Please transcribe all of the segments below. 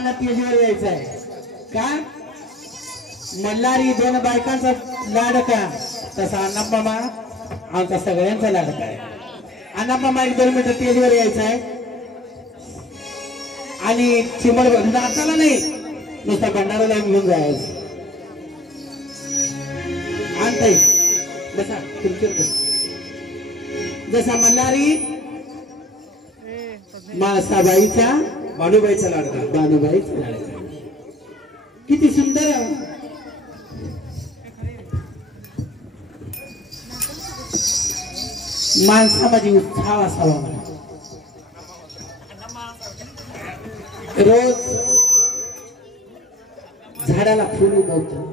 मामांना तेजवर यायचं आहे का? मल्हारी दोन बायकांचा लाडका, तसा अण्णा मामा आमचा सगळ्यांचा लाडका आहे. अण्णा मामा 1-2 मिनिटं तेजवर यायचं आहे आणि चिमड नाचायला नाही, नुसता भंडाराला घेऊन जायचं. आणताय बसा खुर्चीवर बस. जसा मल्हारी मासाबाईचा भानुबाईचा लाडका, भानुबाईचा लाडका. किती सुंदर माणसामध्ये उत्साह असावा. रोज झाडाला फुल उगवतं,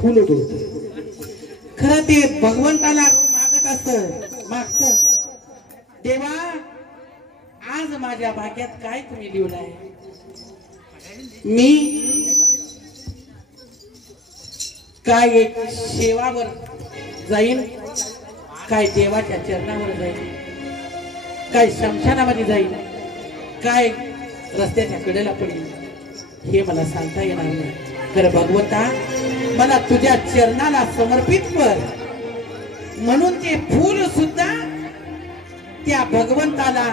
फुल उगवतं. खरं ते भगवंताला मागत असत, मागत देवा आज माझ्या भाग्यात काय तुम्ही लिहिलंय? मी काय एक सेवावर जाईन, काय देवाच्या चरणावर जाईल, काय शमशानामध्ये जाईल, काय रस्त्याच्या कडेला पडेल, हे मला सांगता येणार नाही. खरं भगवंता मला तुझ्या चरणाला समर्पित कर, म्हणून ते फूल सुद्धा त्या भगवंताला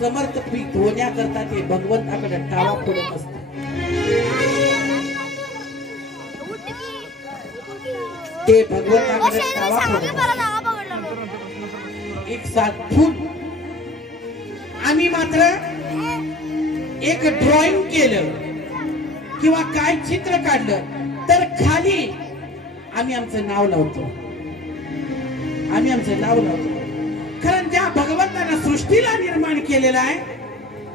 समर्पित होण्याकरता ते भगवंताकडे टाळा पडत असते. ते भगवंताकडे टाळा पडत एक साथ फूल. आम्ही मात्र एक ड्रॉइंग केलं किंवा काय चित्र काढलं तर खाली आम्ही आमचं नाव लावतो, आम्ही आमचं नाव लावतो. कारण त्या भगवंतानं सृष्टीला निर्माण केलेलं आहे,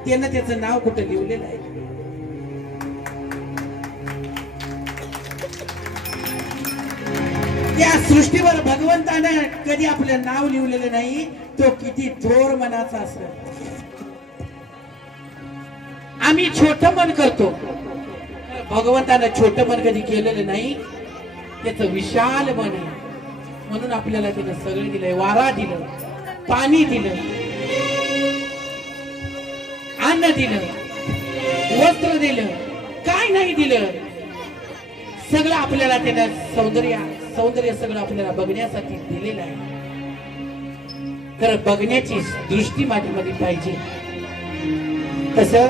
त्यानं त्याचं नाव कुठं लिहिलेलं आहे? त्या सृष्टीवर भगवंतानं कधी आपलं नाव लिहिलेलं नाही. तो किती थोर मनाचा असेल. आम्ही छोट मन करतो, भगवंतानं छोट मन कधी केलेलं नाही. त्याचं विशाल मन आहे, म्हणून आपल्याला त्यानं सगळं दिलंय. वारा दिलं, पाणी दिलं, अन्न दिलं, वस्त्र दिलं, काय नाही दिलं. सगळं आपल्याला त्यानं सौंदर्य सगळं आपल्याला बघण्यासाठी दिलेलं आहे. तर बघण्याची दृष्टी माझ्यामध्ये पाहिजे. तसं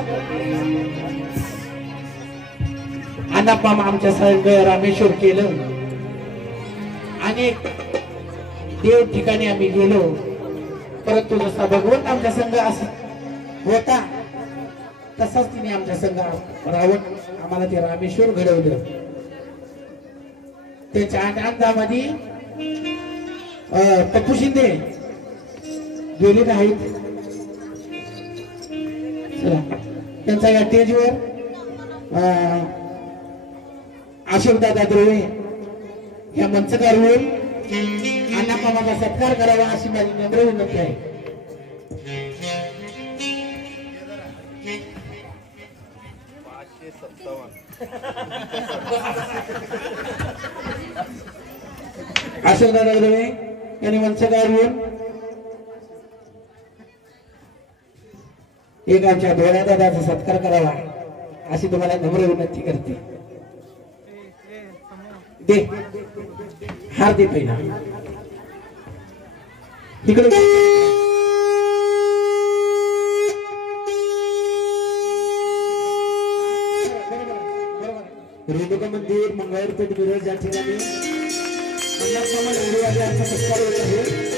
अण्णाप्पा आमच्या संघ रामेश्वर केलं, अनेक देव ठिकाणी आम्ही गेलो, परंतु जसा भगवंत आमच्या संघ होता तसाच तिने आमच्या संघ रावण आम्हाला ते रामेश्वर घडवलं. त्याच्या आनंदामध्ये पप्पू शिंदे गेले नाहीत. चला त्यांचा या स्टेजवर अशोकदादा द्रोवे या मंचकावर अण्णाप्पा माझा सत्कार करावा अशी माझी नम्र विनंती आहे. अशोकदादा द्रोवे यांनी मंचकावर एक आमच्या डोळ्या दादाचा सत्कार करावा अशी तुम्हाला नम्र विनंती करते. दे हार दे पहिला इकडे. रेणुका मंदिर मंगळवारपेठ मिरज या ठिकाणी यांचा सत्कार होत आहे.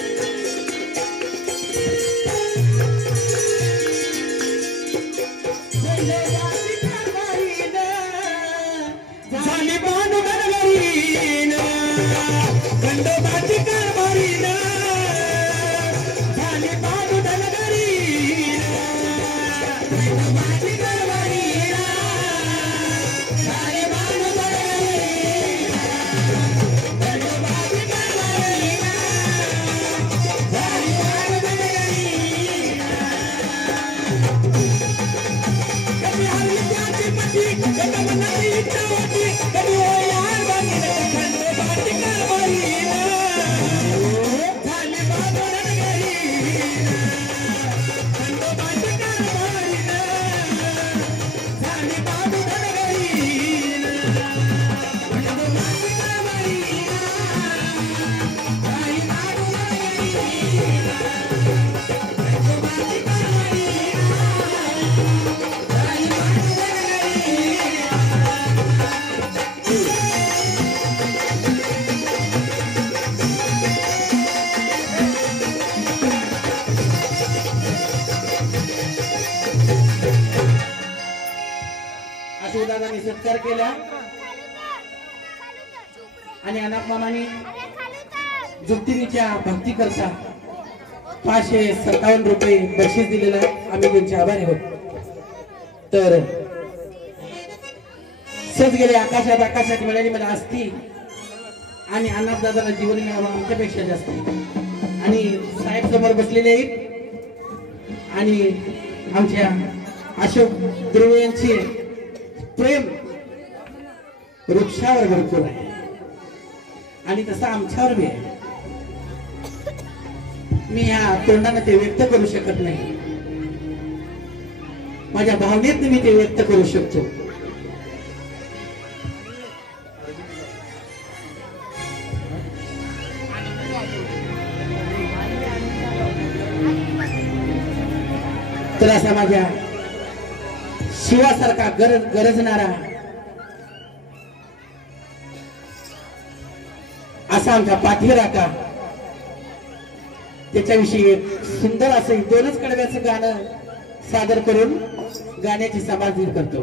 आशुदादांनी सत्कार केला आणि अनाप मामानी जुक्तिनीच्या भक्ती करता 557 रुपये बक्षीस दिलेलं आहे. आम्ही त्यांचे आभारी आहोत. तर सज गेले आकाशात मिळाली मला असती आणि अनाप दादाला जीवन मिळावं आमच्यापेक्षा जास्त. आणि साहेब समोर बसलेले आहेत आणि आमच्या अशोक ध्रुवे यांचे प्रेम वृक्षावर भरपूर आहे आणि तसं आमच्यावर बी आहे. मी ह्या तोंडाने ते व्यक्त करू शकत नाही, माझ्या भावनेत मी ते व्यक्त करू शकतो. तर असा माझ्या शिवासारखा गरजणारा असा आमचा पाठीराखा, त्याच्याविषयी एक सुंदर असं 2च कडव्याचं गाणं सादर करून गाण्याची समाधी करतो.